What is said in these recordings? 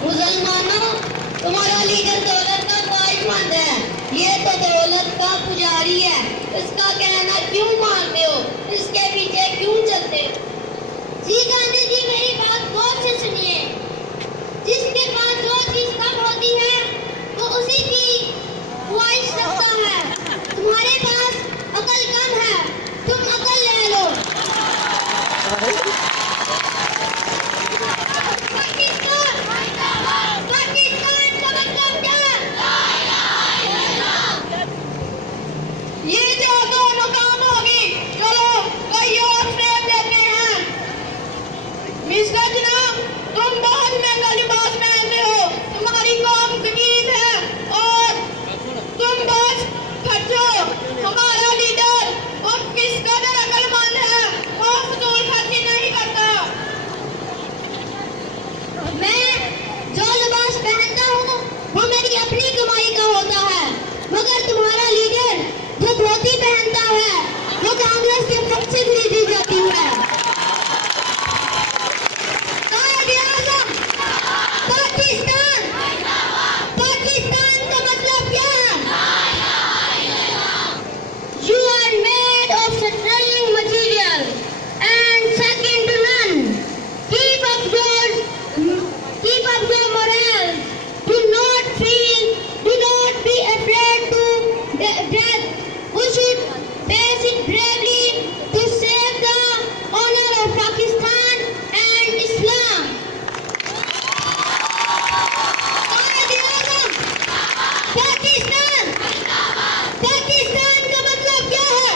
मुसलमानों, तुम्हारा लीडर दौलत का ख्वाहिशमंद है, ये तो दौलत का पुजारी है। इसका कहना क्यों मानते हो? इसके पीछे क्यों चलते हो? जी गांधी जी, मेरी बात गौर से सुनिए। जिसके पास जो चीज कम होती है वो उसी की ख्वाहिश रखता है। तुम्हारे पास अकल कम है, तुम अकल ले लो। ये जो दोनों काम होगी, चलो कोई और फ्रेम देते हैं। मिस्टर जनाब, तुम बहुत महंगा लिबास पहनते हो, तुम्हारी कौम गरीब है और तुम बस खर्चो। हमारा लीडर वो किस कदर अक्लमंद है, वो फजूल खर्ची नहीं करता। मैं जो लिबास पहनता हूँ वो मेरी अपनी कमाई का होता है, मगर तुम्हारा लीडर जो धोती पहनता है वो कांग्रेस के पक्ष से खरीदी जाती है। पाकिस्तान, पाकिस्तान का मतलब क्या है? You are made of sterling material and second to none. Keep up your morale. Do not be afraid to death. We should face it bravely to save the honor of Pakistan and Islam. Pakistan, Pakistan का मतलब क्या है?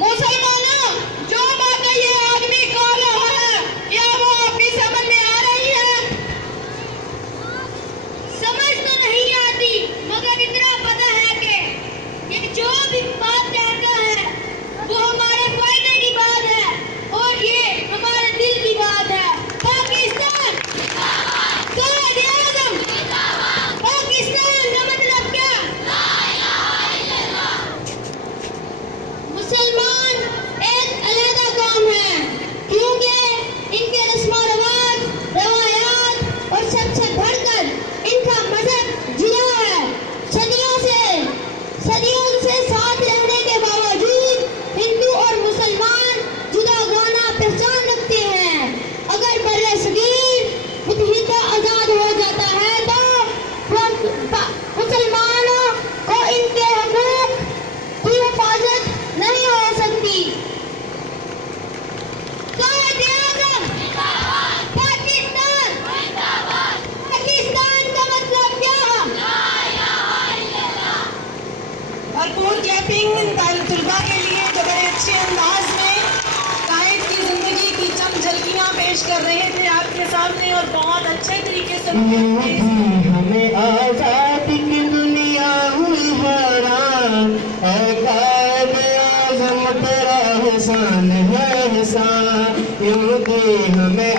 मुसलमानों, जो बातें ये आदमी कह रहा है, क्या वो आपकी समझ में आ रही है? समझ तो नहीं आती, मगर इतना पता है कि ये जो भी बात कहता है वो हमारे फायदे की बात है और ये हमारे दिल की बात है। पाकिस्तान, कायद-ए-आज़म, पाकिस्तान का मतलब क्या? मुसलमान एक अलग कौम है, क्योंकि इनके रस्म रिवाज, रवायात और सबसे बढ़कर इनका मजहब जुदा है। सदियों से साथ रहने के बावजूद हिंदू और मुसलमान जुदागाना पहचान रखते हैं। अगर बर्रे-सगीर मुत्तहिदा आजाद हो जाता है तो मुसलमानों को इनके हकूक की हिफाजत नहीं हो सकती। कायद-ए-आज़म, पाकिस्तान, पाकिस्तान का मतलब क्या है? भरपूर क्लैपिंग तलबा के लिए जो बड़े अच्छे अंदाज में कायद की जिंदगी की चंद झलकियां पेश कर रहे थे आपके सामने और बहुत अच्छे तरीके से हमें आजादी की दुनिया हुई हैरान, ऐ कायद-ए-आज़म तेरा एहसान है एहसान, यूं दी हमें